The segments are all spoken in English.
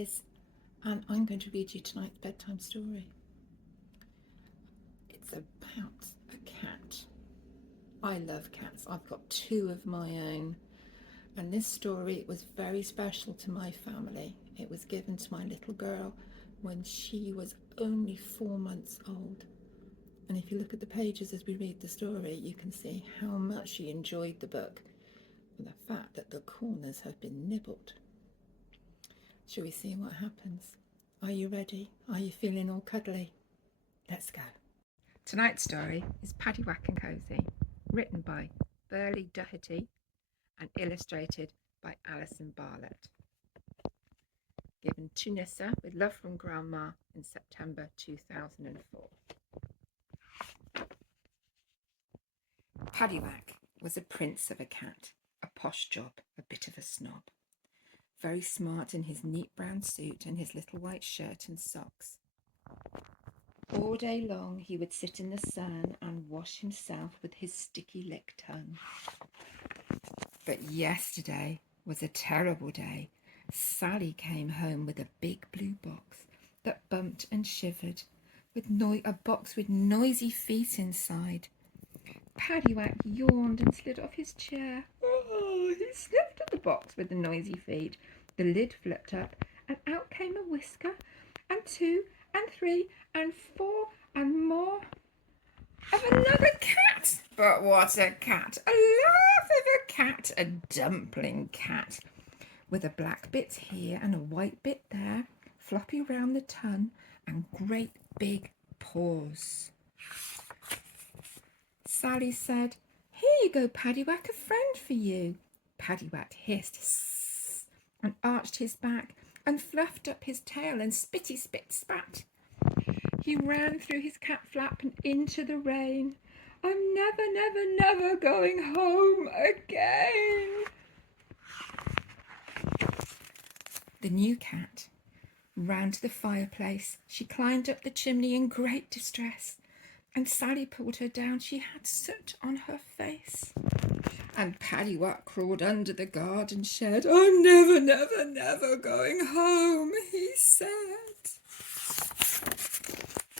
Liz, and I'm going to read you tonight's bedtime story. It's about a cat. I love cats. I've got 2 of my own, and this story was very special to my family. It was given to my little girl when she was only 4 months old. And if you look at the pages as we read the story, you can see how much she enjoyed the book and the fact that the corners have been nibbled. Shall we see what happens? Are you ready? Are you feeling all cuddly? Let's go. Tonight's story is Paddiwak and Cosy, written by Burley Doherty and illustrated by Alison Bartlett. Given to Nissa with love from Grandma in September 2004. Paddiwak was a prince of a cat, a posh job, a bit of a snob. Very smart in his neat brown suit and his little white shirt and socks. All day long he would sit in the sun and wash himself with his sticky lick tongue. But yesterday was a terrible day. Sally came home with a big blue box that bumped and shivered, with a box with noisy feet inside. Paddiwak yawned and slid off his chair. Oh, he sniffed at the box with the noisy feet. The lid flipped up, and out came a whisker, and 2, and 3, and 4, and more of another cat. But what a cat! A laugh of a cat, a dumpling cat, with a black bit here and a white bit there, floppy round the tongue, and great big paws. Sally said, "Here you go, Paddiwak, a friend for you." Paddiwak hissed "Sss," and arched his back and fluffed up his tail and spitty spit spat. He ran through his cat flap and into the rain. "I'm never, never, never going home again." The new cat ran to the fireplace. She climbed up the chimney in great distress, and Sally pulled her down. She had soot on her face. And Paddiwak crawled under the garden shed. "I'm never, never, never going home," he said.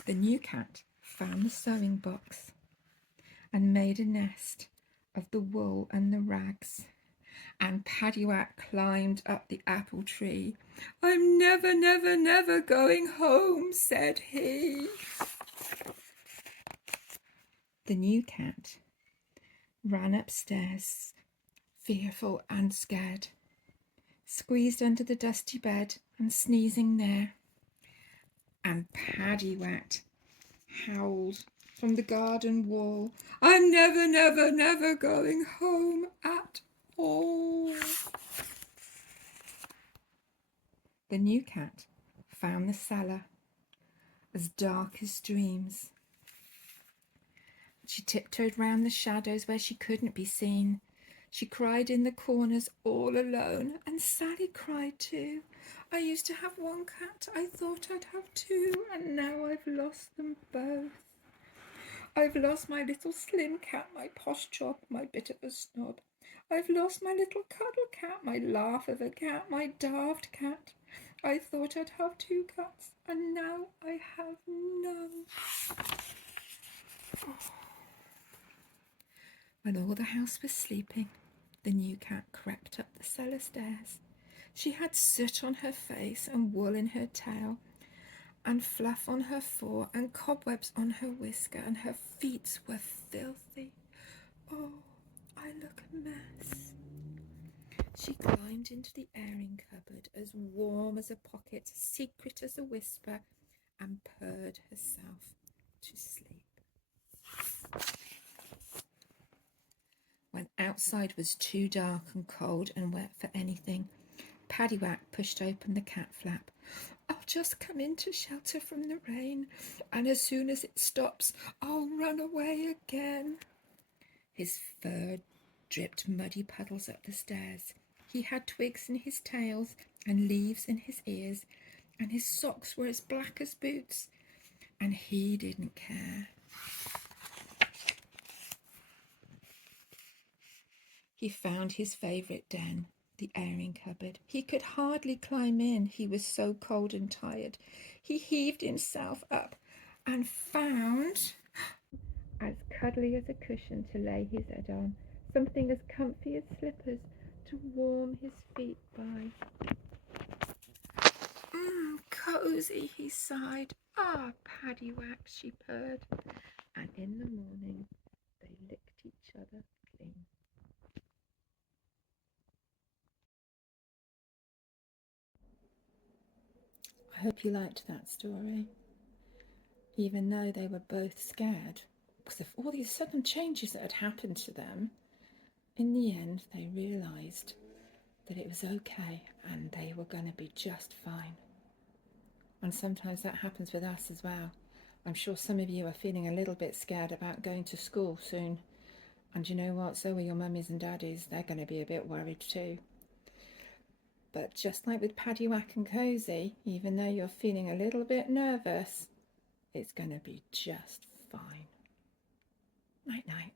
The new cat found the sewing box and made a nest of the wool and the rags. And Paddiwak climbed up the apple tree. "I'm never, never, never going home," said he. The new cat ran upstairs, fearful and scared, squeezed under the dusty bed and sneezing there. And Paddiwak howled from the garden wall, "I'm never, never, never going home at all." The new cat found the cellar, as dark as dreams. She tiptoed round the shadows where she couldn't be seen. She cried in the corners all alone, and Sally cried too. "I used to have 1 cat, I thought I'd have 2, and now I've lost them both. I've lost my little slim cat, my posh job, my bit of a snob. I've lost my little cuddle cat, my laugh of a cat, my daft cat. I thought I'd have 2 cats, and now I have none." When all the house was sleeping, the new cat crept up the cellar stairs. She had soot on her face and wool in her tail, and fluff on her fur and cobwebs on her whisker, and her feet were filthy. "Oh, I look a mess." She climbed into the airing cupboard, as warm as a pocket, secret as a whisper, and purred herself to sleep. When outside was too dark and cold and wet for anything, Paddiwak pushed open the cat flap. "I'll just come in to shelter from the rain, and as soon as it stops, I'll run away again." His fur dripped muddy puddles up the stairs. He had twigs in his tails and leaves in his ears, and his socks were as black as boots, and he didn't care. He found his favourite den, the airing cupboard. He could hardly climb in, he was so cold and tired. He heaved himself up and found as cuddly as a cushion to lay his head on, something as comfy as slippers to warm his feet by. Cosy, he sighed. Ah, Paddiwak, she purred. And in the morning they licked each other clean. I hope you liked that story, even though they were both scared because of all these sudden changes that had happened to them. In the end, they realised that it was okay and they were going to be just fine. And sometimes that happens with us as well. I'm sure some of you are feeling a little bit scared about going to school soon. And you know what? So are your mummies and daddies. They're going to be a bit worried too. But just like with Paddiwak and Cosy, even though you're feeling a little bit nervous, it's going to be just fine. Night night.